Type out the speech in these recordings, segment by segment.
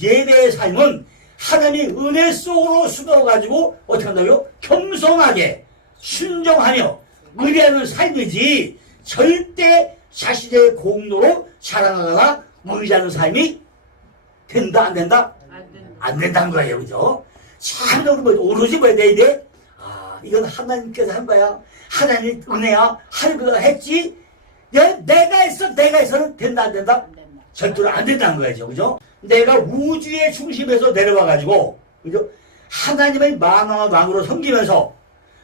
예배의 삶은 하나님의 은혜 속으로 숨어가지고 어떻게 한다고요? 겸손하게 순종하며 의뢰하는 삶이지 절대 자신의 공로로 자랑하거나 의지하는 삶이 된다 안 된다? 안 된다는 거예요. 그죠? 참 오로지 뭐야 내 입에 이건 하나님께서 한 거야. 하나님 은혜야. 하나님께서 했지. 내가 해서는 된다 안 된다? 절대로 안 된다는 거죠. 그죠? 내가 우주의 중심에서 내려와가지고 그죠? 하나님의 만왕의 왕으로 섬기면서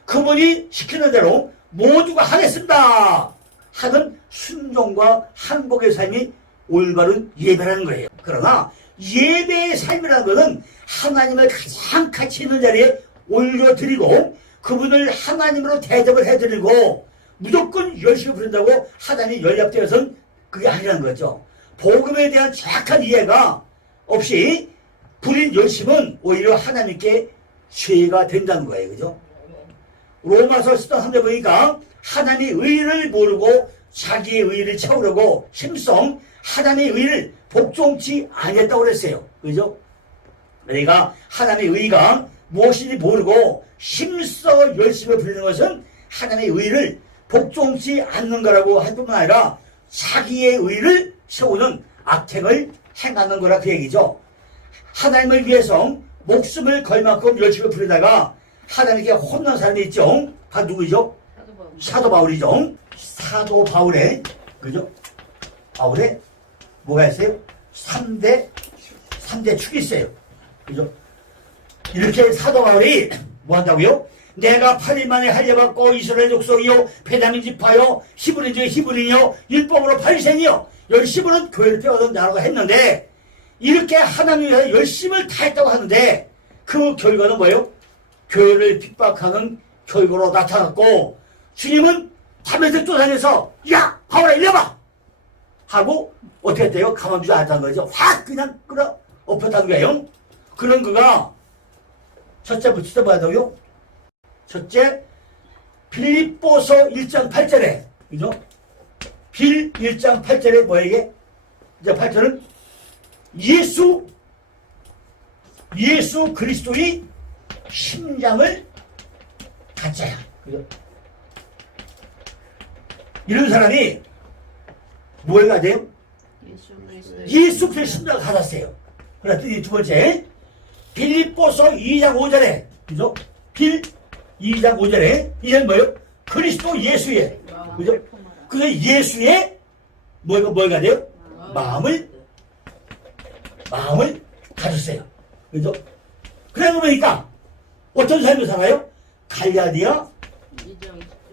그분이 시키는 대로 모두가 하겠습니다 하는 순종과 항복의 삶이 올바른 예배라는 거예요. 그러나 예배의 삶이라는 것은 하나님을 가장 가치 있는 자리에 올려드리고 그분을 하나님으로 대접을 해드리고 무조건 열심히 부른다고 하나님이 연락되어서는 그게 아니라는 거죠. 복음에 대한 정확한 이해가 없이 부린 열심은 오히려 하나님께 죄가 된다는 거예요. 그죠? 로마서 13장 3절 보니까 하나님의 의를 모르고 자기의 의를 채우려고 힘써 하나님의 의를 복종치 아니했다고 그랬어요. 그죠? 그러니까 하나님의 의가 무엇인지 모르고 힘써 열심히 부리는 것은 하나님의 의를 복종치 않는 거라고 할 뿐만 아니라 자기의 의를 세우는 악행을 행하는 거라 그 얘기죠. 하나님을 위해서 목숨을 걸 만큼 열심히 부리다가 하나님께 혼난 사람이 있죠. 다 누구죠? 사도 바울이죠. 사도 바울의 그죠? 바울의 뭐가 있어요? 3대 축이 있어요. 그죠? 이렇게 사도 바울이 뭐 한다고요? 내가 8일 만에 할례받고 이스라엘 족속이요 베냐민 지파요 히브리인 중에 히브리인이요 율법으로 바리새인이요 열심으로는 교회를 떼어던 나라고 했는데 이렇게 하나님 위해서 열심을 다했다고 하는데 그 결과는 뭐예요? 교회를 핍박하는 결과로 나타났고 주님은 다메섹 도상에서 야 바울아 일려봐 하고 어떻게 했대요? 가만두지 않았다는 거죠. 확 그냥 끌어 엎었다는 거예요. 그런 그가 첫째 붙이다 봐도요. 첫째 빌립보서 1장 8절에 그죠? 빌 1장 8절에 뭐에게? 이제 8절은 예수 그리스도의 심장을 갖자야. 그죠? 이런 사람이 뭘 가져요? 예수 그리스도의 심장을 가졌어요. 그래서 두 번째 빌립보서 2장 5절에 그죠? 빌 2장 5절에 이제는 뭐예요? 그리스도 예수의 그죠? 그래서 예수의 뭘 가져요? 마음을 가졌어요. 그죠? 그러다 보니까 어떤 삶을 살아요? 갈라디아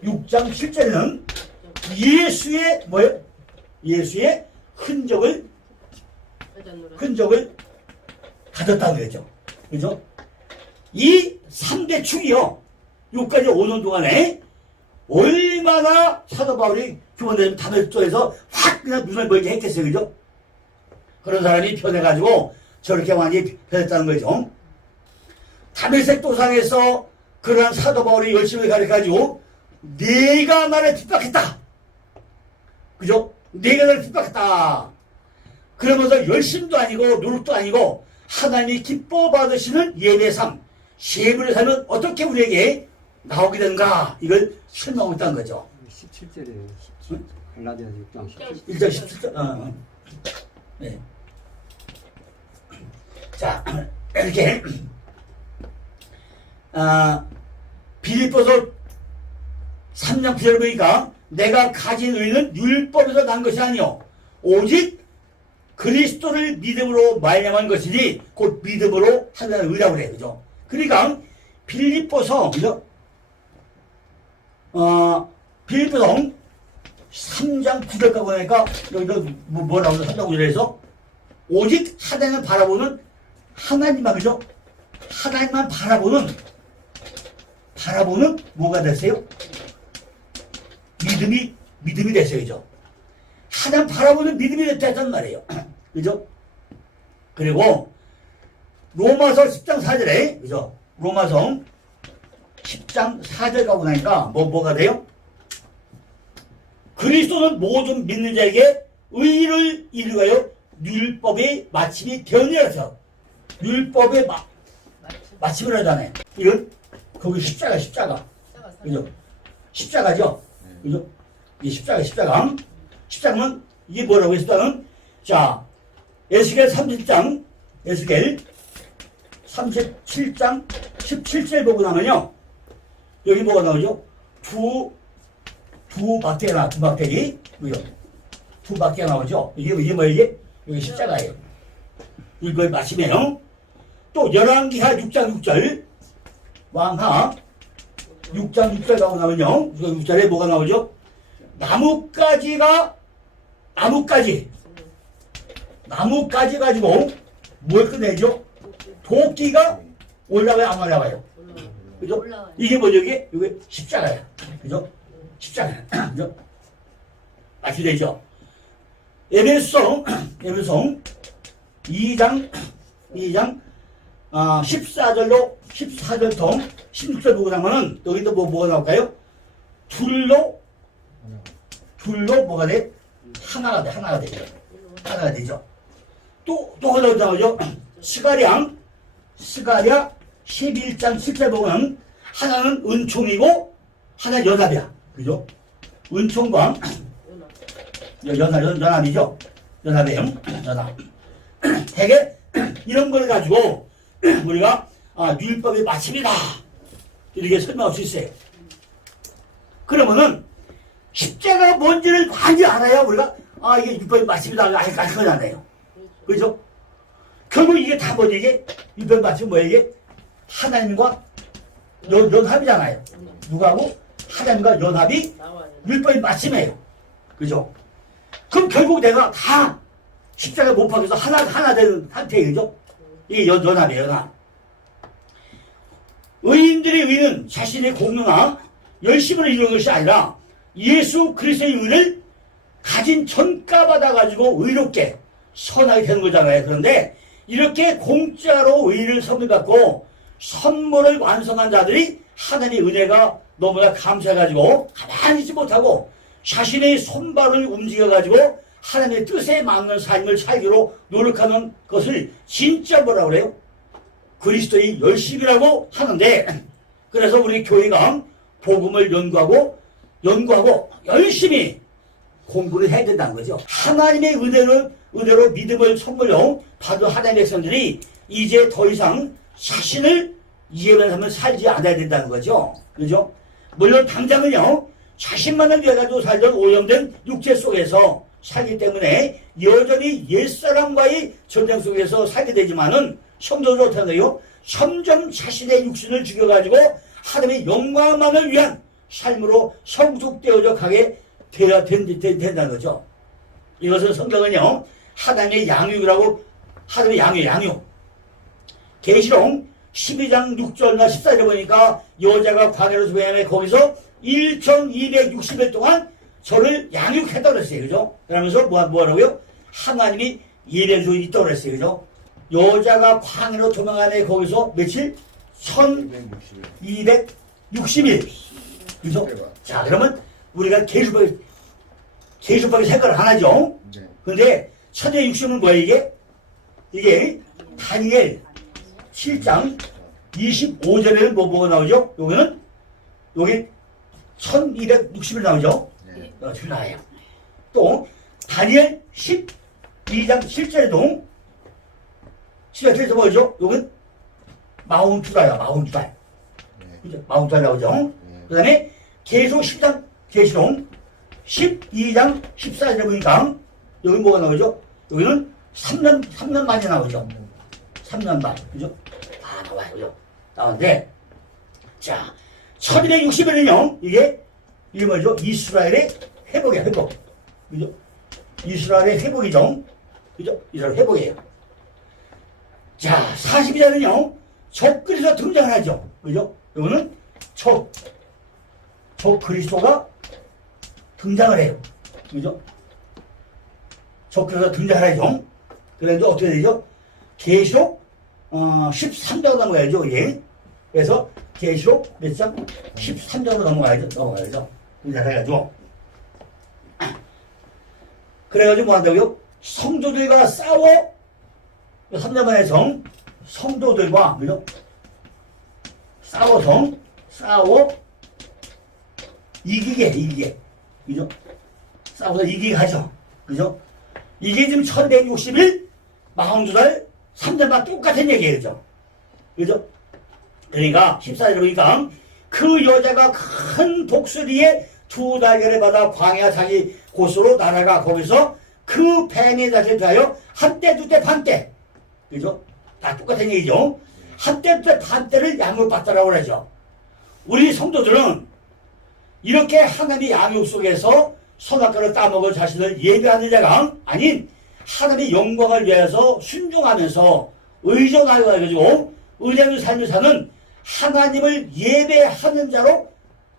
6장 7절에는 예수의 뭐예요? 예수의 흔적을 가졌다는 거죠. 그죠? 이 3대 축이요. 여기까지 오는 동안에 얼마나 사도 바울이 교만되면 다메섹에서 확 그냥 눈을 멀게 했겠어요. 그죠? 그런 사람이 변해가지고 저렇게 완전히 변했다는 거죠. 다메섹 도상에서 그러한 사도 바울이 열심히 가르쳐가지고 내가 나를 핍박했다. 그죠? 내가 나를 핍박했다. 그러면서 열심도 아니고 노력도 아니고 하나님이 기뻐 받으시는 예배 삶, 예배를 살면 어떻게 우리에게 나오게 되는가 이걸 설명하고 있다는 거죠. 17절이에요. 갈라디아 6장 1장 17절. 네. 자, 이렇게 빌립보서 3장 9절 보니까 내가 가진 의는 율법에서 난 것이 아니요 오직 그리스도를 믿음으로 말미암은 것이니 곧 믿음으로 하는 의라고 그래요. 그죠? 그러니까 빌립보서 그죠? 빌립보서 3장 9절까지 보니까 여기도 뭐라고 3장 9절에서 오직 하나님을 바라보는 하나님만 그죠? 하나님만 바라보는 뭐가 됐어요? 믿음이 됐어요. 그죠? 하나님 바라보는 믿음이 됐다는 말이에요. 그죠? 그리고 로마서 10장 4절에 그죠? 로마서 10장 4절 가고 나니까 뭐가 돼요? 그리스도는 모든 믿는 자에게 의를 이루어요 율법의 마침이 되었느라서 율법의 마침을 하잖아요. 이건 거기 십자가. 그죠? 십자가죠? 그죠? 이게 십자가는 이게 뭐라고 했다는? 자, 에스겔 37장 17절 보고 나면요. 여기 뭐가 나오죠? 두 박대기. 그죠? 두 박대가 나오죠? 이게 뭐예요, 이게? 여기 십자가예요. 이걸 마치면요. 또 열왕기하 6장 6절 왕하 6장 6절 가고 나면요. 6절에 뭐가 나오죠? 나뭇가지 가지고 뭘 끝내죠? 도끼가 올라가요, 안 올라가요? 그죠? 이게 뭐죠, 이게? 이게 십자가야. 그죠? 십자가야. 그죠? 아시되죠? 에베소 2장 14절로 14절통 16절 보고 나면은 여기도 뭐가 나올까요? 둘로 뭐가 돼? 하나가 되죠. 또 하나 나오죠? 스가랴 11장 7절 보면 하나는 은총이고 하나는 연합이야. 그죠? 은총과 연합이죠. 연합이에요. 연합. 되게 이런 걸 가지고 우리가 율법의 마침이다 이렇게 설명할 수 있어요. 그러면은 십자가 뭔지를 많이 알아야 우리가 이게 율법의 마침이다 알 거잖아요. 그죠? 결국 이게 다 뭐지? 이게 율법의 마침은 뭐예요? 이게 하나님과 연합이잖아요. 누구하고? 하나님과 연합이 율법의 마침이에요. 그죠? 그럼 결국 내가 다 십자가 못 박혀서 하나 되는 상태예요. 그죠? 이게 연합이에요, 연합. 의인들의 의는 자신의 공로나 열심으로 이루는 것이 아니라 예수 그리스도의 의를 가진 전가 받아가지고 의롭게 선하게 되는 거잖아요. 그런데 이렇게 공짜로 의를 선물받고 선물을 완성한 자들이 하나님의 은혜가 너무나 감사해가지고 가만히 있지 못하고 자신의 손발을 움직여가지고 하나님의 뜻에 맞는 삶을 살기로 노력하는 것을 진짜 뭐라 그래요? 그리스도의 열심이라고 하는데, 그래서 우리 교회가 복음을 연구하고 열심히 공부를 해야 된다는 거죠. 하나님의 은혜로 믿음을 선물로 받은 하나님의 백성들이 이제 더 이상 자신을 이해하는 삶을 살지 않아야 된다는 거죠. 그죠? 물론 당장은요, 자신만을 위해서 살던 오염된 육체 속에서 살기 때문에 여전히 옛사람과의 전쟁 속에서 살게 되지만은 성도들 어떻게 하나요? 점점 자신의 육신을 죽여가지고 하나님의 영광만을 위한 삶으로 성숙되어져 가게 된다는 거죠. 이것은 성경은요, 하나님의 양육이라고, 하나님의 양육. 계시록 12장 6절나 14절 보니까 여자가 광야로 수행하며 거기서 1260일 동안 저를 양육했다고 그랬어요. 그죠? 그러면서 뭐라고요? 하나님이 예배할 수 있다고 그랬어요. 그죠? 여자가 광야로 도망하네 거기서 며칠? 1260일. 그죠? 자, 그러면 우리가 계수법의 색깔을 하나죠? 근데 1260은 뭐예요, 이게? 이게 다니엘 7장 25절에는 뭐가 나오죠? 여기 1260일 나오죠? 줄 나와요. 또 다니엘 12장 7절에도 7절에서 뭐죠? 여긴 42달이야, 42달. 그죠? 42달 나오죠? 그 다음에 계시록 12장 14절에 보니까 여기 뭐가 나오죠? 여기는 3년 만에 나오죠? 3년 만. 그죠? 다 나와요. 그죠? 나오는데, 자, 1260일은요, 이게 뭐죠? 이스라엘의 회복이야, 회복. 그죠? 이스라엘의 회복이죠? 그죠? 이스라엘 회복이에요. 자, 42절은요, 적그리스도가 등장을 하죠. 그죠? 이거는 적 그리스도가 등장을 해요. 그죠? 적 그리스도가 등장을 하죠. 그래서 어떻게 되죠? 계시록 13장으로 넘어가야죠, 이게. 그래서 계시록 몇 장? 13장으로 넘어가야죠. 해가지고. 그래가지고 뭐 한다고요? 성도들과 싸워 3년 만에 성도들과 그죠? 싸워 이기게 그죠? 싸워서 이기게 하죠. 그죠? 이게 지금 1161 42살 3년만 똑같은 얘기예요. 그죠? 그러니까 14절에 보니까 그 여자가 큰 독수리의 2달걀을 받아 광야 자기 곳으로 날아가 거기서 그 뱀의 자식을 하여 한때 두때 반때 그죠? 다 똑같은 얘기죠. 한때 두때 반때를 양육받더라고 그러죠. 우리 성도들은 이렇게 하나님의 양육 속에서 선악과를 따먹을 자신을 예배하는 자가 아닌 하나님의 영광을 위해서 순종하면서 의존하여 가지고 의뢰하는 삶을 사는 하나님을 예배하는 자로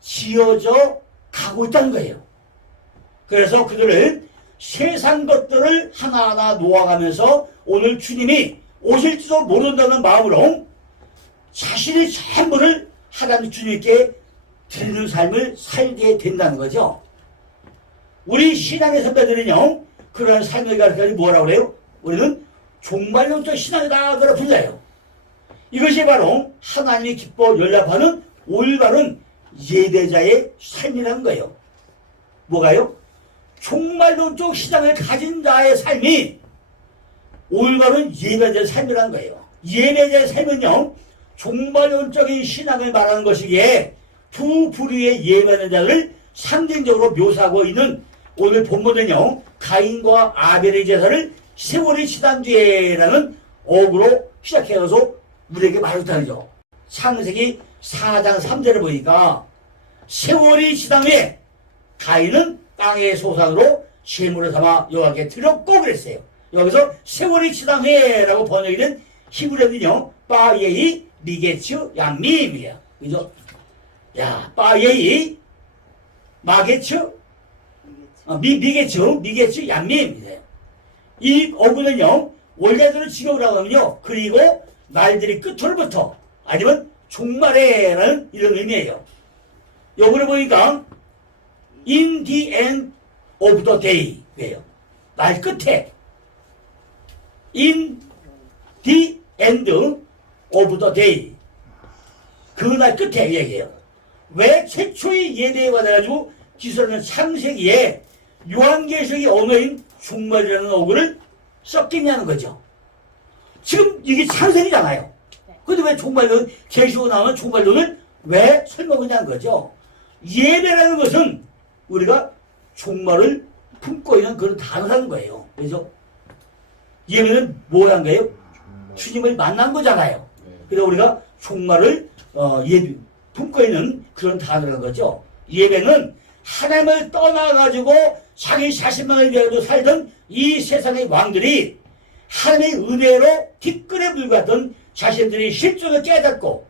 지어져 가고 있다는 거예요. 그래서 그들은 세상 것들을 하나하나 놓아가면서 오늘 주님이 오실지도 모른다는 마음으로 자신의 전부를 하나님 주님께 드리는 삶을 살게 된다는 거죠. 우리 신앙의 선배들은요, 그런 삶을 가르쳐서 뭐라고 그래요? 우리는 종말론적 신앙이다 그러 불러요. 이것이 바로 하나님이 기뻐 연락하는 올바른 예배자의 삶이라는 거예요. 뭐가요? 종말론적 신앙을 가진 자의 삶이 올바른 예배자의 삶이라는 거예요. 예배자의 삶은요, 종말론적인 신앙을 말하는 것이기에 두 부류의 예배하는 자를 상징적으로 묘사하고 있는 오늘 본문은요, 가인과 아벨의 제사를 세월이 지난 뒤에라는 어구로 시작해서 우리에게 말했다죠. 창세기 4장 3절을 보니까 세월이 지난 후에 가인은 땅의 소산으로 제물을 삼아 여호와께 드렸고 그랬어요. 여기서 세월이 지난 후에라고 번역이 된 히브리어는요, 바예이 미게츠 얌미임이에요. 그죠? 야, 바예이 마게츠 미게츠 얌미입니다. 이 어구는요, 원래대로 직역을 하면요, 그리고 말들이 끝으로부터 아니면 종말에라는 이런 의미예요. 요거를 보니까 in the end of the day예요. 말 끝에 in the end of the day 그날 끝에 얘기해요. 왜 최초의 예배에 관해가지고 기술하는 창세기에 요한계시록의 언어인 종말이라는 어구를 썼겠냐는 거죠. 지금 이게 창세기잖아요. 근데 왜 종말론, 계시록 나오면 종말론을 왜 설명하냐는 거죠. 예배라는 것은 우리가 종말을 품고 있는 그런 단어라는 거예요. 그죠? 예배는 뭐란 거예요? 주님을 만난 거잖아요. 그래서 우리가 종말을 품고 있는 그런 단어라는 거죠. 예배는 하나님을 떠나가지고 자기 자신만을 위하여 살던 이 세상의 왕들이 하나님의 은혜로 티끌에 불같던 자신들이 실존을 깨닫고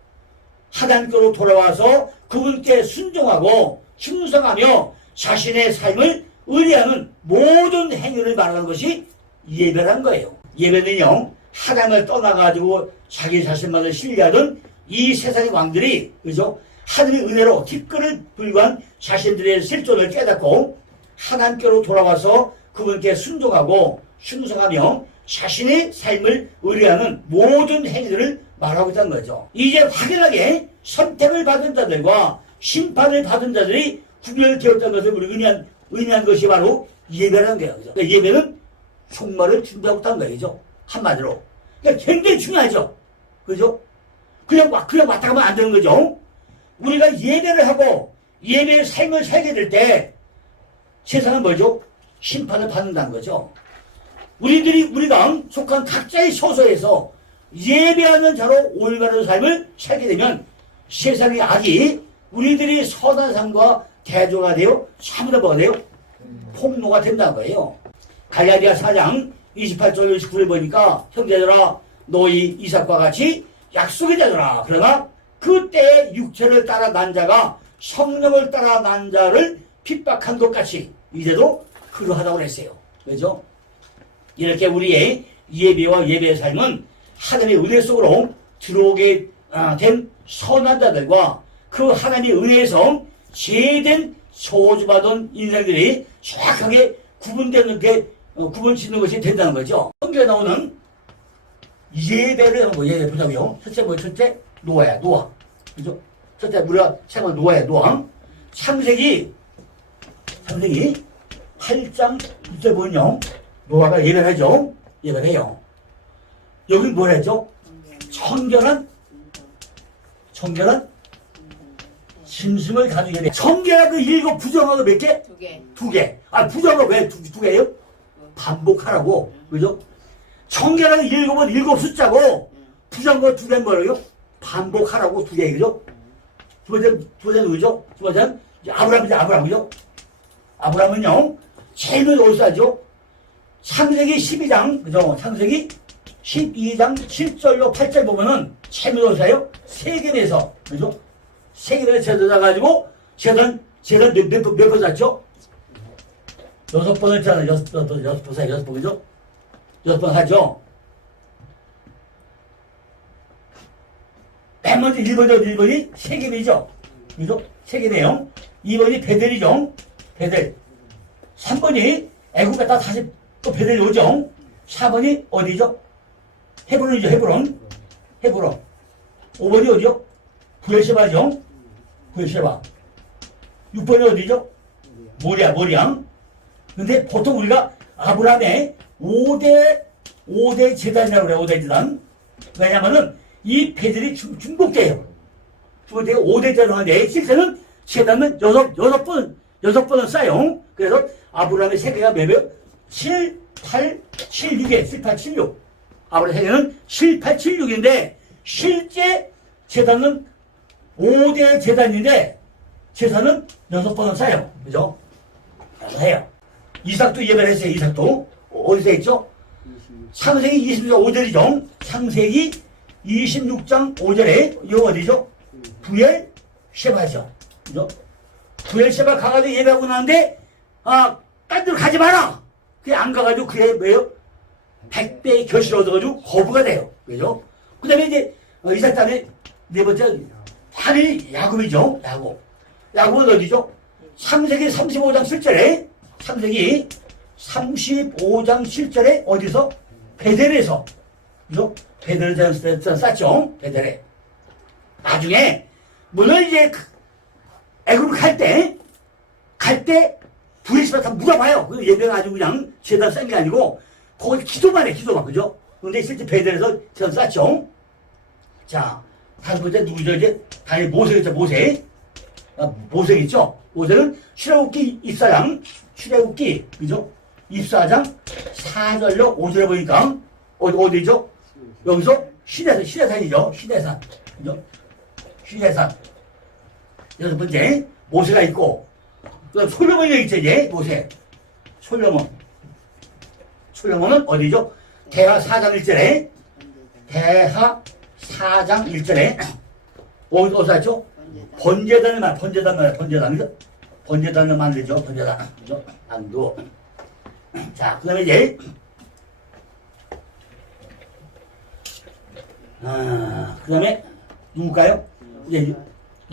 하나님께로 돌아와서 그분께 순종하고 충성하며 자신의 삶을 의뢰하는 모든 행위를 말하는 것이 예배란 거예요. 예배는요, 하나님을 떠나가지고 자기 자신만을 신뢰하던 이 세상의 왕들이, 그죠? 하나님의 은혜로 티끌을 불과한 자신들의 실존을 깨닫고 하나님께로 돌아와서 그분께 순종하고 충성하며 자신의 삶을 의뢰하는 모든 행위들을 말하고 있다는 거죠. 이제 확연하게 선택을 받은 자들과 심판을 받은 자들이 구별되었다는 것을 우리 의미한 것이 바로 예배라는 거예요. 그죠? 그러니까 예배는 종말을 준비하고 있다는 거죠. 한마디로. 그러니까 굉장히 중요하죠. 그죠? 그냥 왔다 가면 안 되는 거죠. 우리가 예배를 하고 예배의 삶을 살게 될 때 세상은 뭐죠? 심판을 받는다는 거죠. 우리가 속한 각자의 소서에서 예배하는 자로 올바른 삶을 살게 되면 세상의 악이 우리들이 선한 삶과 대조가 되어 참으로 뭐가 돼요? 폭로가 된다는 거예요. 갈라디아 4장 28절 29절 보니까 형제들아 너희 이삭과 같이 약속의 자들아 그러나 그때의 육체를 따라 난 자가 성령을 따라 난 자를 핍박한 것 같이 이제도 그러하다고 했어요. 그렇죠? 이렇게 우리의 예배와 예배의 삶은 하나님의 은혜 속으로 들어오게 된 선한 자들과 그 하나님의 은혜에서 제된 소주받은 인생들이 정확하게 구분 짓는 것이 된다는 거죠. 성경에 나오는 예배를 한번 예배 보자고요. 첫째 뭐 첫째 노아야 노아. 그죠? 첫째 우리가 책은 노아야 노아. 창세기 8장 1절 보면요. 노아가 예배를 하죠. 예배를 해요. 여기 뭘 했죠? 청결한 짐승을 가지게 돼. 청결한 그 7 부정하고 몇 개? 2개. 2개. 아, 부정을 왜 두 개예요? 반복하라고. 그죠? 청결한 7은 7 숫자고, 부정거 2개는 뭐예요? 반복하라고 2개, 그죠? 두 번째 누구죠? 두 번째는 아브라함이죠, 아브라함, 그죠? 아브라함은요, 제일 어디서죠? 창세기 12장, 그죠? 창세기 12장 7절로 8절 보면은 제일 어디서요? 세겜에서, 그죠? 세겜에서 제도자 가지고, 제단 몇 번 샀죠? 6번 했잖아요. 6번 사요. 6번, 그죠? 6번 하죠? 맨 먼저 1번이 세겜이죠? 그죠? 세겜이에요. 2번이 베델이죠? 베델. 3번이 애국 갔다 다시 또 베델이 오죠? 4번이 어디죠? 헤브론이죠, 헤브론. 5번이 어디죠? 부엘셰바죠? 부엘셰바. 6번이 어디죠? 모리아. 근데 보통 우리가 아브라함의 5대 제단이라고 그래요, 5대 제단. 왜냐면은 이 베델이 중복돼요. 중복돼요. 5대 제단인데, 실제는 제단은 6번은 쌓여. 그래서 아브라함의 세계가 몇이요? 7, 8, 7, 6이에요. 7, 8, 7, 6. 아브라함의 세계는 7, 8, 7, 6인데, 실제 제단은 5대 제단인데, 제사는 6번은 쌓여. 그죠? 그래서 해요. 이삭도 예배를 했어요, 이삭도. 어디서 했죠? 창세기 26장 5절이죠. 창세기 26장 5절에, 이거 어디죠? 부엘셰바죠. 그죠? 부엘셰바 가가지고 예배하고 나는데, 딴 데로 가지 마라! 그게 안 가가지고, 그게 뭐예요? 100배의 결실을 얻어가지고 거부가 돼요. 그죠? 그 다음에 이제, 이삭 다음에 네 번째, 하늘이 야곱이죠. 야곱은 어디죠? 창세기 35장 7절에, 창세기 35장 7절에 어디서? 베델에서. 그죠? 베델을 쌌죠. 베델에. 나중에, 물론 이제, 애굽을 갈 때, 부엘셰바 다 물어봐요. 그 예배가 아주 그냥 제단 싼 게 아니고, 거기 기도만 해, 기도만. 그죠? 근데 실제 베델에서 제단 쌌죠. 자, 다섯 번째 누구죠? 이제, 당연히 모세겠죠, 모세. 모세 있죠? 모세는 출애굽기 입사장, 출애굽기, 그죠? 입사장 4절로 5절에 보니까, 어디죠? 여기서 시내산이죠? 시내산. 그죠? 시내산. 여섯 번째, 모세가 있고, 그 다음 솔로몬이 여기 있죠, 이제, 모세. 솔로몬은 어디죠? 대하 4장 1절에, 어디서 했죠? 번제단을 만들죠. 번제단. 그죠? 안도. 자, 그 다음에 이제, 그 다음에, 누굴까요? 이제,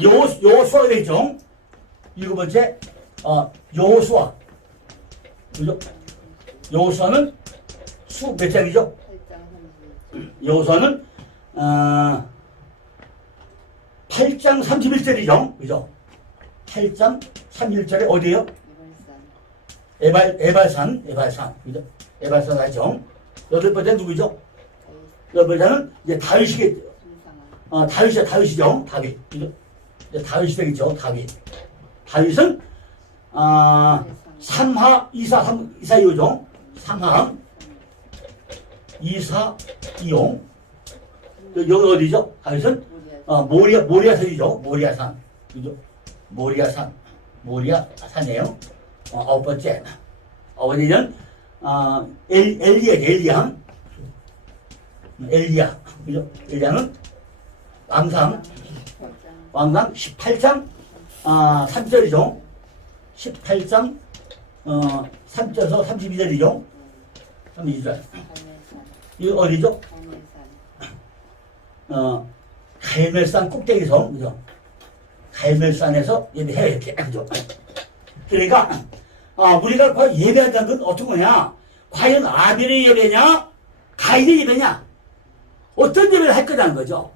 여호수아가 되겠죠? 7번째, 여호수아. 그죠? 여호수아는 몇 장이죠? 여호수아는, 8장 31절이죠. 그죠? 8장 31절에 어디에요? 에발산. 그죠? 에발산 하죠. 여덟 번째 누구죠? 여덟 번째는 이제 다윗이겠죠. 다윗이죠. 다윗. 그죠? 이제 다윗이 되겠죠. 다윗은, 3하, 2사 2호죠. 3하, 2사 2호. 여기 어디죠? 다윗은, 모리아산이죠. 모리아산. 그죠? 모리아산이에요. 아홉 번째. 어디는, 엘리야. 그죠? 엘리야는 왕상 18장, 3절이죠. 18장, 3절에서 32절이죠. 32절. 이거 어디죠? 갈멜산 꼭대기성, 그죠? 갈멜산에서 예배해요, 이렇게. 그죠? 그러니까, 우리가 과연 예배한다는 건 어떤 거냐? 과연 아벨의 예배냐? 가인의 예배냐? 어떤 예배를 할 거라는 거죠.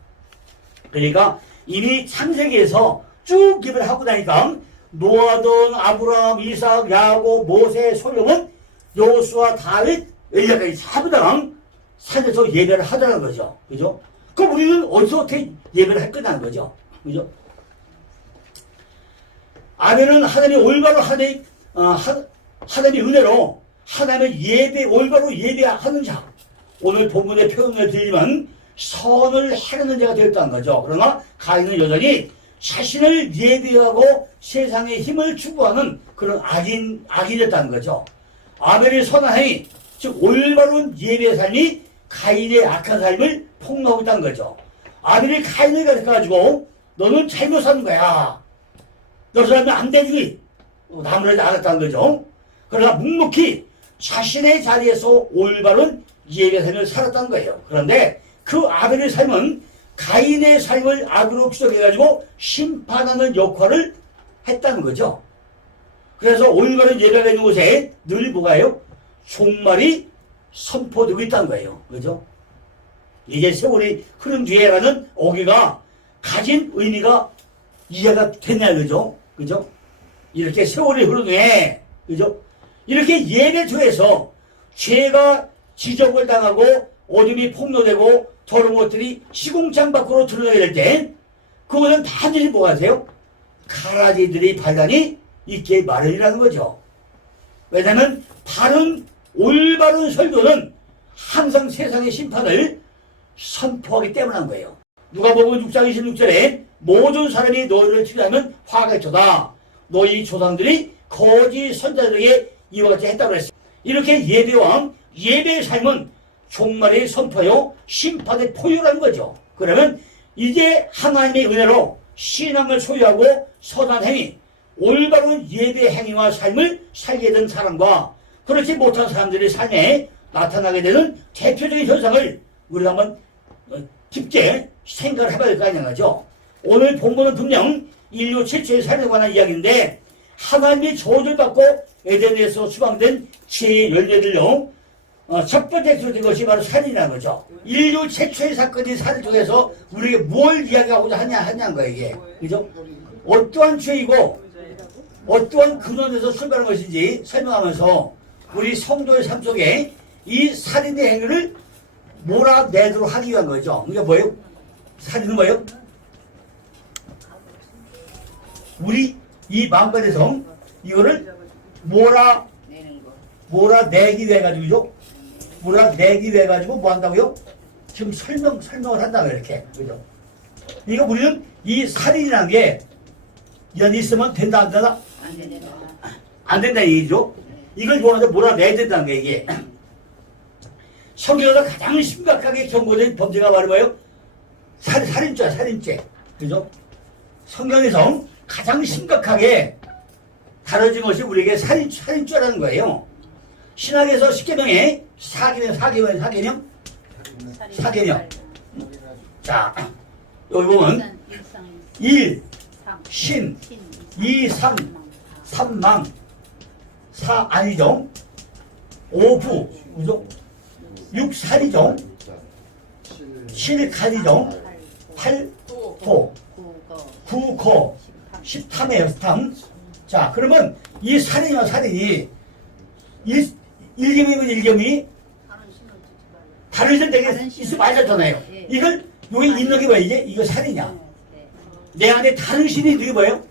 그러니까 이미 창세기에서 쭉 예배를 하고 나니까 노아든 아브라함, 이삭, 야곱, 모세, 솔로몬, 여호수아, 다윗, 엘리야까지 전부 다 산에서 예배를 하더라는 거죠. 그죠? 그럼 우리는 어디서 어떻게 예배를 할 거냐는 거죠. 그죠? 아벨은 하나님의 올바로 하나님의 은혜로 하나님의 예배, 올바로 예배하는 자. 오늘 본문의 표현을 들리면 선을 행하는 자가 되었다는 거죠. 그러나 가인은 여전히 자신을 예배하고 세상의 힘을 추구하는 그런 악인이었다는 거죠. 아벨의 선한 행위, 즉 올바른 예배의 삶이 가인의 악한 삶을 폭로하고 있다는 거죠. 아벨이 가인을 가지고 너는 잘못 사는 거야. 너 사람은 안 되지. 나무라지 않았다는 거죠. 그러나 묵묵히 자신의 자리에서 올바른 예배 삶을 살았다는 거예요. 그런데 그 아벨의 삶은 가인의 삶을 악으로 추적해가지고 심판하는 역할을 했다는 거죠. 그래서 올바른 예배가 있는 곳에 늘 뭐가요? 종말이 선포되고 있다는 거예요. 그죠? 이제 세월이 흐른 뒤에라는 어귀가 가진 의미가 이해가 됐냐, 그죠? 그죠? 이렇게 세월이 흐른 후에, 그죠? 이렇게 예배조에서 죄가 지적을 당하고 어둠이 폭로되고 더러운 것들이 시궁창 밖으로 드러나게 될 때, 그것은 반드시 뭐가 하세요? 가라지들이 반란이 있게 마련이라는 거죠. 왜냐하면 올바른 설교는 항상 세상의 심판을 선포하기 때문인 거예요. 누가복음 6장 26절에 모든 사람이 너희를 치료하면 화가 있도다. 너희 조상들이 거짓 선자들에게 이와 같이 했다고 했어요. 이렇게 예배와 예배의 삶은 종말의 선포요 심판의 포효라는 거죠. 그러면 이제 하나님의 은혜로 신앙을 소유하고 선한 행위, 올바른 예배 행위와 삶을 살게 된 사람과 그렇지 못한 사람들의 삶에 나타나게 되는 대표적인 현상을 우리가 한번 깊게 생각을 해봐야 될 거 아니냐죠. 오늘 본문은 분명 인류 최초의 삶에 관한 이야기인데 하나님이 저주를 받고 에덴에서 수방된 죄의 열매들로 첫 번째 주어진 것이 바로 살인이라는 거죠. 인류 최초의 사건이 살인 통해서 우리에게 뭘 이야기하고자 하냐는 거예요, 이게. 그죠? 어떠한 죄이고, 어떠한 근원에서 출발한 것인지 설명하면서 우리 성도의 삶 속에 이 살인의 행위를 몰아내도록 하기 위한 거죠. 이게 뭐예요? 살인은 뭐예요? 우리 이 마음가에서 이거를 몰아내기 위해 가지고죠. 몰아내기 위해 가지고 뭐 한다고요? 지금 설명을 한다고 이렇게. 그죠? 이거 우리는 이 살인이라는 게 연이 있으면 된다 안 된다? 안 된다 이 얘기죠. 이걸 뭐하자 몰아내야 된다는 게 이게. 성경에서 가장 심각하게 경고된 범죄가 바로 뭐예요? 살인죄. 그죠? 성경에서 가장 심각하게 다뤄진 것이 우리에게 살인죄라는 거예요. 신학에서 10계명에 사계명. 자, 여기 보면 1, 신, 2, 3망, 4, 안이정, 5, 부, 그죠? 6, 살이정, 7, 칼이정, 8, 도, 9, 거, 10, 탐이에요, 탐. 자, 그러면 이 살인이와 살인이 1gem이면 1gem이 다른 선택에 있으면 맞았잖아요. 이걸 여기 있는 게 뭐야 이게? 이거 살인이야. 내 안에 다른 신이 있는 게 뭐예요?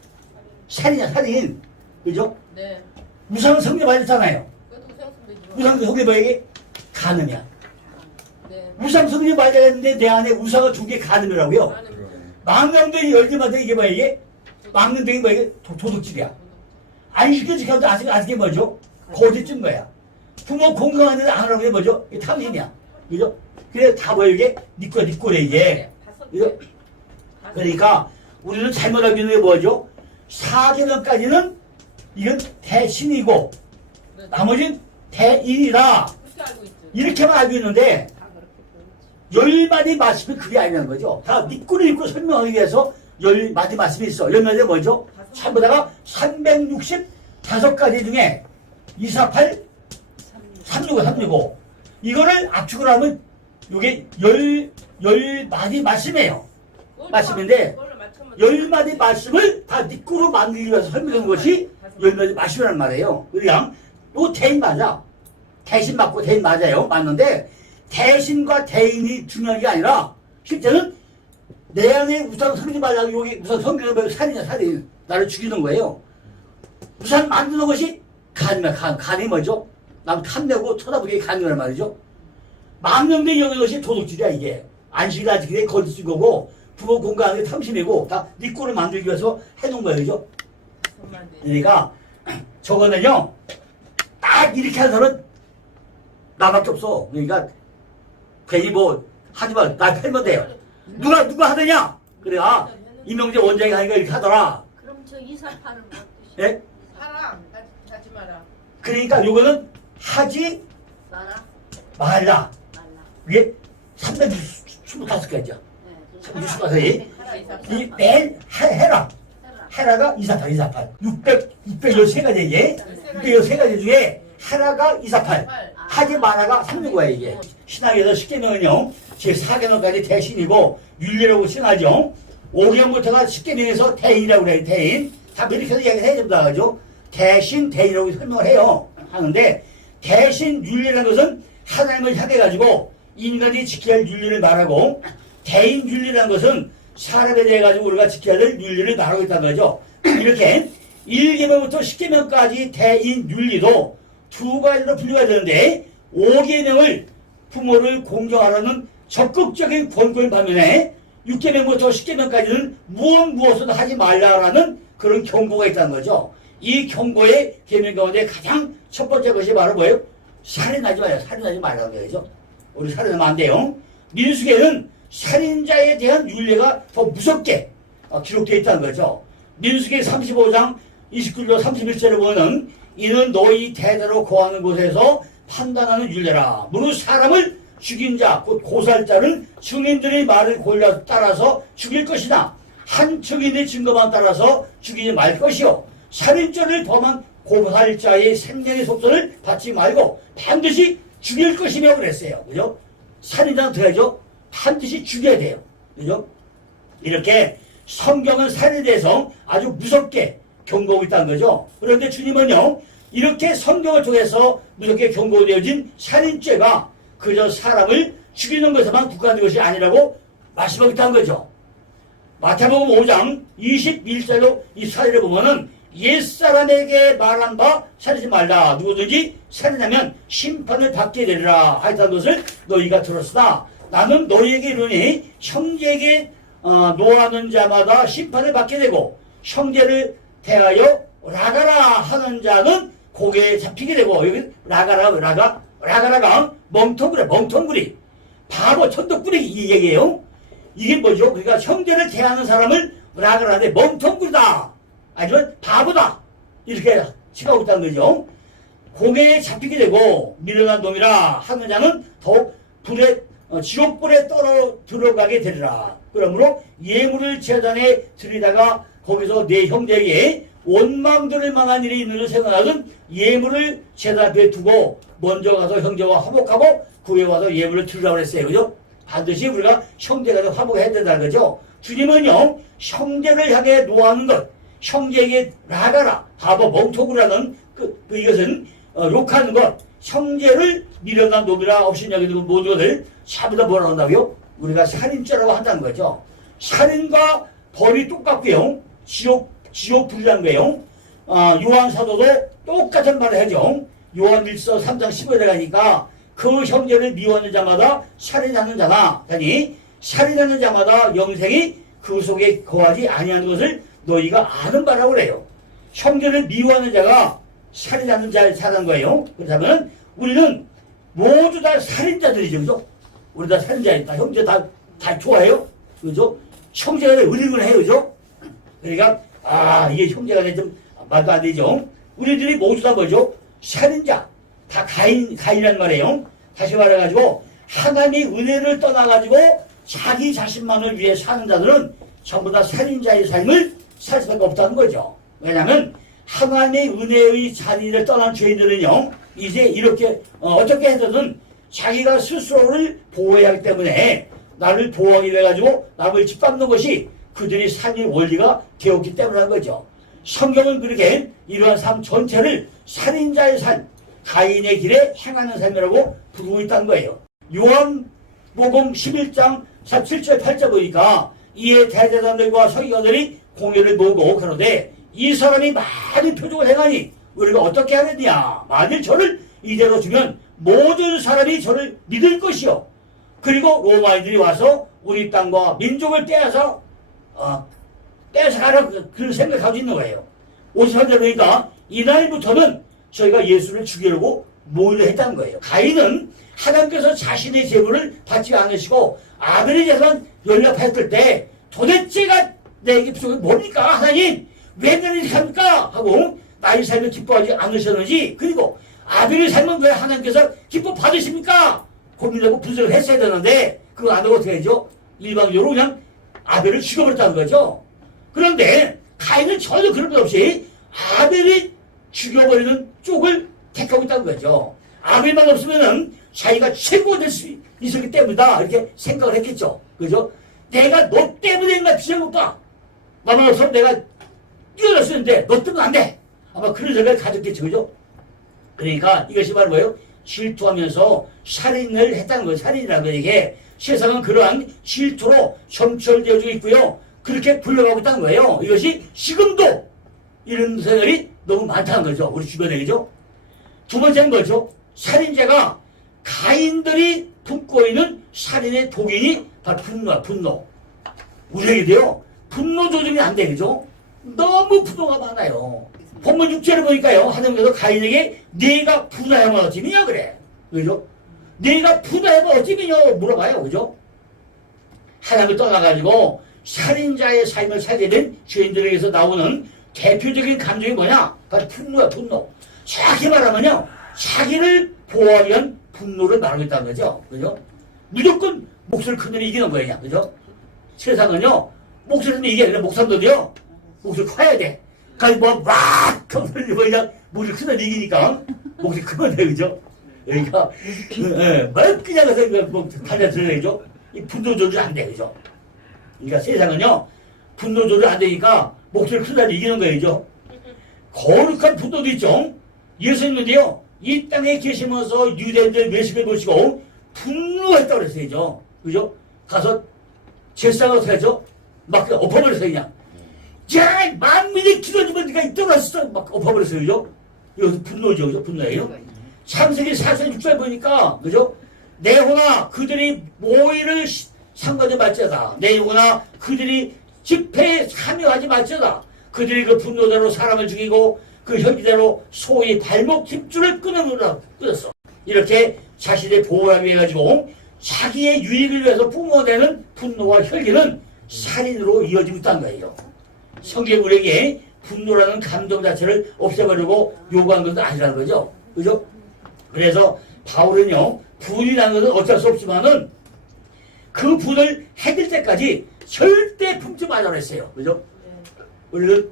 살인이야, 살인. 그죠? 네. 우상 성대 맞았잖아요. 우상 성대 뭐야 이게? 간음이야. 네. 우상 성대 맞았는데 내 안에 우상을 준 게 간음이라고요. 망명동이 열기마다 이게 뭐야 이게? 망명동이 뭐야 이게? 도둑질이야. 안 시켜지켜도 아직게 뭐죠? 거짓인 거야. 부모 공경하는데 안 하는 게 뭐죠? 이게 탐심이야. 그죠? 그래 다 뭐야 이게? 니 거래 이게. 그죠? 그러니까 우리는 잘못 알고 있는 게 뭐죠? 4계명까지는 이건 대신이고 나머지는 대인이다. 이렇게만 알고 있는데 10마디 말씀이 그게 아니라는 거죠. 다 니꾸를 읽고 설명하기 위해서 10마디 말씀이 있어. 10마디 뭐죠? 전부 다가 365가지 중에 248, 365. 이거를 압축을 하면 이게 10마디 말씀이에요. 말씀인데 10마디 말씀을 다 네 거로 만들기 위해서 설명한 것이 10마디 말씀이라는 말이에요. 그냥 요 대인 맞아. 대신 맞고 대인 맞아요. 맞는데 대신과 대인이 중요한 게 아니라 실제는 내 안에 우상 섬기지 말라고 여기 우상 섬기는 살인이야 살인. 나를 죽이는 거예요. 우상 만드는 것이 간이야 간이 뭐죠? 남 탐내고 쳐다보게 간이란 말이죠. 망령된 영의 것이 도둑질이야 이게. 안식일 안 지키게 거짓 거고 부모 공간의 탐심이고 다 네 꼴을 만들기 위해서 해놓은 거예요. 그죠? 그러니까 저거는요 딱 이렇게 하는 사람은 나밖에 없어. 그러니까 괜히 뭐 하지마 나 팔면 돼요. 누가 하느냐? 그래 이명재 원장이 하니까 이렇게 하더라. 그럼 저 이사파는 뭐 뜻이야? 예? 하라 하지 마라. 그러니까 요거는 하지 말아? 말라. 말라. 이게 325가지죠. 네. 365가지. 하라 이사. 이 맨 해라. 헤라가 이사팔. 613가지 이게. 613가지 중에 헤라가 이사팔. 하지 마라가 365야 이게. 신학에서 10계명은요. 제4계명까지 대신이고 윤리라고 신하죠. 5계명부터가 10계명에서 대인이라고 그래요. 대인. 다 이렇게 해서 이야기해야 됩니다. 그죠? 대신 대인이라고 설명을 해요. 하는데 대신 윤리라는 것은 하나님을 향해 가지고 인간이 지켜야 할 윤리를 말하고 대인 윤리라는 것은 사람에 대해 가지고 우리가 지켜야 될 윤리를 말하고 있다는 거죠. 이렇게 1계명부터 10계명까지 대인 윤리도 두 가지로 분류가 되는데 5계명을 부모를 공경하라는 적극적인 권고인 반면에 6계명부터 10계명까지는 무엇을 하지 말라라는 그런 경고가 있다는 거죠. 이 경고의 계명 가운데 가장 첫 번째 것이 바로 뭐예요? 살인하지 마요. 살인하지 말라는 거죠. 우리 살인하면 안 돼요. 민수기에는 살인자에 대한 윤례가 더 무섭게 기록되어 있다는 거죠. 민수기 35장 29절 31절에 보면 이는 너희 대대로 거하는 곳에서 판단하는 윤례라. 무릇 사람을 죽인 자, 곧 고살자를 증인들의 말을 따라서 죽일 것이다. 한 증인의 증거만 따라서 죽이지 말 것이요. 살인죄를 범한 고살자의 생명의 속전을 받지 말고 반드시 죽일 것이며 그랬어요. 그죠? 살인자는 어떻게 하죠? 반드시 죽여야 돼요. 그죠? 이렇게 성경은 살인에 대해서 아주 무섭게 경고하고 있다는 거죠. 그런데 주님은요, 이렇게 성경을 통해서 무섭게 경고되어진 살인죄가 그저 사람을 죽이는 것에만 국한된 것이 아니라고 말씀하고 있다는 거죠. 마태복음 5장 21절로 이 사례를 보면은 옛사람에게 말한 바 살리지 말라. 누구든지 살인하면 심판을 받게 되리라 하였다는 것을 너희가 들었으나 나는 너희에게 이르니 형제에게 노하는 자마다 심판을 받게 되고 형제를 대하여 라가라 하는 자는 고개에 잡히게 되고 여기 라가라가 멍텅구리 바보 천덕구리 이 얘기예요. 이게 뭐죠? 그러니까 형제를 대하는 사람을 라가라는데 멍텅구리다 아니면 바보다 이렇게 칭하고 있다는 거죠. 고개에 잡히게 되고 미련한 놈이라 하는 자는 더욱 지옥불에 들어가게 되리라. 그러므로 예물을 제단에 드리다가 거기서 내 형제에게 원망 들을 만한 일이 있는 줄 생각하든 예물을 제단 앞에 두고 먼저 가서 형제와 화목하고 그 후에 와서 예물을 드리라고 했어요. 그죠? 반드시 우리가 형제가 화목해야 된다는 거죠. 주님은요, 형제를 향해 노하는 것, 형제에게 나가라, 바보 멍텅구라는 이것은 욕하는 것, 형제를 미련한 놈이라 없이 여기는 모든 것을 전부 다 뭐라고 한다고요? 우리가 살인죄라고 한다는 거죠. 살인과 벌이 똑같고요. 지옥불이라는 거예요. 요한 사도도 똑같은 말을 하죠. 요한 1서 3장 15절에 가니까 그 형제를 미워하는 자마다 살인하는 자나 하니 살인하는 자마다 영생이 그 속에 거하지 아니하는 것을 너희가 아는 바라고 그래요. 형제를 미워하는 자가 살인하는 자를 사는 거예요. 그렇다면 우리는 모두 다 살인자들이죠. 그죠? 우리 다 살인자입니다. 형제 다 좋아해요. 그죠? 형제가 의리근해요. 그죠? 그러니까 이게 형제가 좀 말도 안 되죠. 우리들이 모두 다 뭐죠? 살인자. 다 가인이란 말이에요. 다시 말해가지고 하나님의 은혜를 떠나가지고 자기 자신만을 위해 사는 자들은 전부 다 살인자의 삶을 살 수밖에 없다는 거죠. 왜냐하면 하나님의 은혜의 자리를 떠난 죄인들은요, 이제 이렇게 어떻게 해서든 자기가 스스로를 보호해야 하기 때문에 나를 보호하기 위해 가지고 남을 짓밟는 것이 그들이 살인 원리가 되었기 때문인 거죠. 성경은 그렇게 이러한 삶 전체를 살인자의 삶, 가인의 길에 행하는 삶이라고 부르고 있다는 거예요. 요한복음 11장 7절 8절 보니까 이에 대제사장들과 서기관들이 공회를 모으고 그러되 이 사람이 많은 표적을 행하니 우리가 어떻게 하느냐. 만일 저를 이대로 주면 모든 사람이 저를 믿을 것이요. 그리고 로마인들이 와서 우리 땅과 민족을 떼어서가라 그런 생각을 가지고 있는 거예요. 53절 보니까 이날부터는 저희가 예수를 죽이려고 모의를 했다는 거예요. 가인은 하나님께서 자신의 제물을 받지 않으시고 아벨의 제사만 연락했을 때 도대체가 내게 부족이 뭡니까? 하나님 왜 그렇게 합니까? 하고 나의 삶을 기뻐하지 않으셨는지, 그리고 아벨의 삶은 왜 하나님께서 기뻐 받으십니까? 고민하고 분석을 했어야 되는데 그거 안 하고 어떻게 하죠? 일방적으로 그냥 아벨을 죽여버렸다는 거죠. 그런데 가인은 전혀 그런 것 없이 아벨이 죽여버리는 쪽을 택하고 있다는 거죠. 아벨만 없으면은 자기가 최고가 될 수 있었기 때문이다 이렇게 생각을 했겠죠. 그죠? 내가 너 때문에 인가 비전을 못 봐. 나만 없으면 내가 뛰어났었는데 너 때문에 안 돼. 아마 그런 생각을 가졌겠죠. 그죠? 그러니까 이것이 바로 뭐예요? 질투하면서 살인을 했다는 거예요. 살인이라는 거 이게 세상은 그러한 질투로 점철되어지고 있고요. 그렇게 불려가고 있다는 거예요. 이것이 지금도 이런 생각이 너무 많다는 거죠. 우리 주변에. 그죠? 두 번째는 뭐죠? 살인자가 가인들이 품고 있는 살인의 독인이 바로 분노야. 분노. 우리에게도요. 분노 조절이 안 돼. 그죠? 너무 분노가 많아요. 본문 6절을 보니까요. 하나님께서 가인에게 네가 분노하면 어찌미냐 그래. 그죠? 네가 분노하면 어찌미냐 물어봐요. 그죠? 하나님을 떠나가지고 살인자의 삶을 살게 된 죄인들에게서 나오는 대표적인 감정이 뭐냐? 바로 분노야. 분노. 정확히 말하면요. 자기를 보호하기 위한 분노를 말하고 있다는 거죠. 그죠? 무조건 목소리를 큰 놈이 이기는 거예요. 그죠? 세상은요. 목소리는 이게 아니라 목사님도요. 목소리 커야 돼. 그러니까 막 경선이 그냥 목소리 큰 놈이 이기니까 목소리 크면 돼. 그죠? 그러니까 막 그냥 가서 뭐 달려 들어야죠. 이 분노 조절이 안 돼. 그죠? 그러니까 세상은요. 분노 조절 안 되니까 목소리 큰 놈이 이기는 거예요. 그죠? 거룩한 분노도 있죠. 예수님은요. 이 땅에 계시면서 유대인들 외식을 보시고 분노했다고 그랬어요. 그죠? 가서 제사가 어떻게 하죠? 막 엎어버렸어요. 그냥. 자, 만민이 기도주면 네가 떠났어. 막 엎어버렸어요. 그죠? 이것도 분노죠. 그죠? 분노예요. 창세기 4장 6절 보니까, 그죠? 내 영혼아, 그들이 모의를 상관하지 말지어다. 내 영혼아, 그들이 집회에 참여하지 말지어다. 그들이 그 분노대로 사람을 죽이고 그 혈기대로 소위 발목 힘줄을 끊었어. 이렇게 자신의 보호하기 위해 가지고 자기의 유익을 위해서 뿜어내는 분노와 혈기는 살인으로 이어지고 있다는 거예요. 성경 우리에게 분노라는 감정 자체를 없애버리고 요구한 것은 아니라는 거죠. 그죠? 그래서 바울은요, 분이라는 것은 어쩔 수 없지만은 그 분을 해질 때까지 절대 품지 말라고 했어요. 그죠? 우리는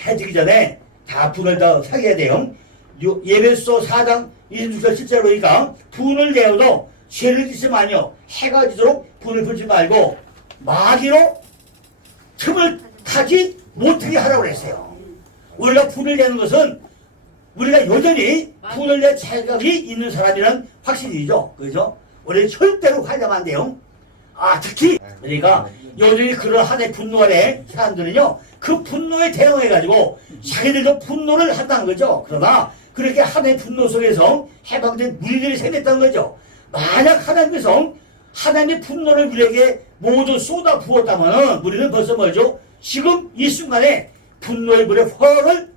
해지기 전에 다 분을 다 사귀어야 돼요. 예배소 4장 26절 7절 보니까 분을 내어도 죄를 짓지 마니요 해가 지도록 분을 풀지 말고 마귀로 틈을 타지 못하게 하라고 그랬어요. 우리가 분을 내는 것은 우리가 여전히 분을 낼 자격이 있는 사람이란 확신이죠. 그죠? 우리는 절대로 하려면 안 돼요. 특히 그러니까 여전히 그런 하나의 분노 아래 사람들은요, 그 분노에 대응해가지고 자기들도 분노를 한다는 거죠. 그러나 그렇게 하나의 분노 속에서 해방된 무리들이 생겼다는 거죠. 만약 하나님께서 하나님의 분노를 우리에게 모두 쏟아 부었다면 우리는 벌써 뭐죠? 지금 이 순간에 분노의 물에 허를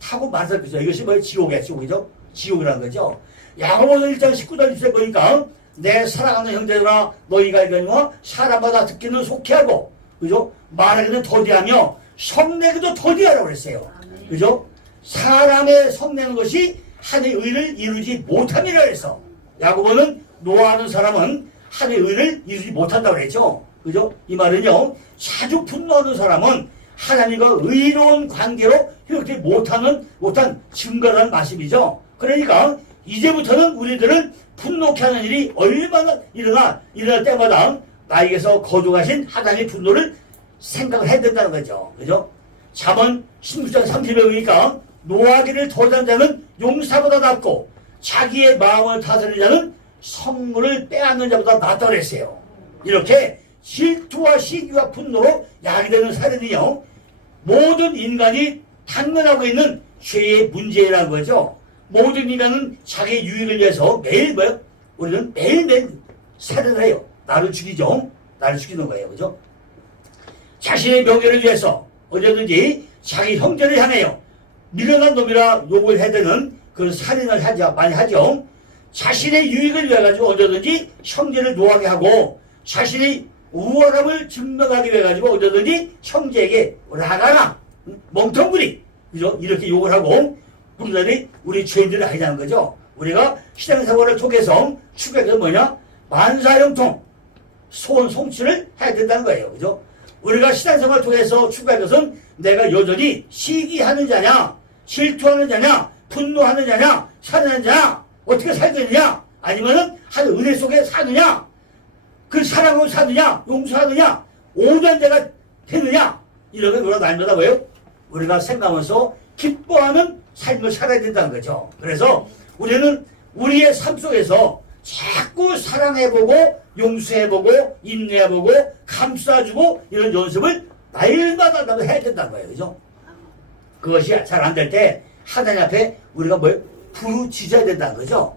타고 말살 거죠. 이것이 뭐예요? 지옥이야, 지옥이죠. 지옥이라는 거죠. 야고보서 1장 19절 20절 보니까 내 사랑하는 형제들아 너희가 이거니와 사람마다 듣기는 속히하고, 그죠? 말하기는 더디하며 성내기도 더디하라고 그랬어요. 그죠? 사람의 성내는 것이 하나의 의를 이루지 못함이라 그랬어. 야고보는 노하는 사람은 하나의 의를 이루지 못한다고 그랬죠. 그죠? 이 말은요, 자주 분노하는 사람은 하나님과 의로운 관계로 이렇게 못한 증거라는 말씀이죠. 그러니까 이제부터는 우리들은 분노케 하는 일이 얼마나 일어날 때마다 나에게서 거두가신 하나님의 분노를 생각을 해야 된다는 거죠. 그죠? 잠언 16장 30에 보니까 노하기를 도전한 자는 용사보다 낫고 자기의 마음을 다스리는 자는 성물을 빼앗는 자보다 낫다 그랬어요. 이렇게 질투와 시기와 분노로 야기되는 살인이요, 모든 인간이 당면하고 있는 죄의 문제라는 거죠. 모든 인간은 자기 유익을 위해서 매일 뭐요? 우리는 매일매일 살인을 해요. 나를 죽이죠. 나를 죽이는 거예요. 그죠? 자신의 명예를 위해서 언제든지 자기 형제를 향하여 미련한 놈이라 욕을 해대는 그 살인을 많이 하죠. 자신의 유익을 위해 가지고 언제든지 형제를 노하게 하고 자신의 우월함을 증명하기 위해 가지고 언제든지 형제에게 라라라 멍텅구리 그죠? 이렇게 욕을 하고 우리들이 우리 죄인들을 아니라는 거죠. 우리가 신앙생활을 통해서 추구하는 뭐냐? 만사형통 소원 성취를 해야 된다는 거예요. 그죠? 우리가 신앙생활을 통해서 추구할 것은 내가 여전히 시기하는 자냐, 질투하는 자냐, 분노하는 자냐, 살인하는 자냐, 어떻게 살겠느냐, 아니면은 한 은혜 속에 사느냐, 그 사랑으로 사느냐, 용서하느냐, 오전자가 되느냐, 이런 게 우리가 날마다 뭐예요? 우리가 생각하면서 기뻐하는 삶을 살아야 된다는 거죠. 그래서 우리는 우리의 삶 속에서 자꾸 사랑해보고 용서해보고 인내해보고 감싸주고 이런 연습을 날마다 해야 된다는 거예요. 그죠? 그것이 잘 안 될 때 하나님 앞에 우리가 뭘 부르짖어야 된다는 거죠.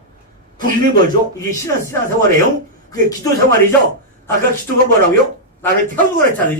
부르는 뭐죠? 이게 신앙생활이에요. 그게 기도 생활이죠. 아까 기도가 뭐라고요? 나를 태우고 그랬잖아요.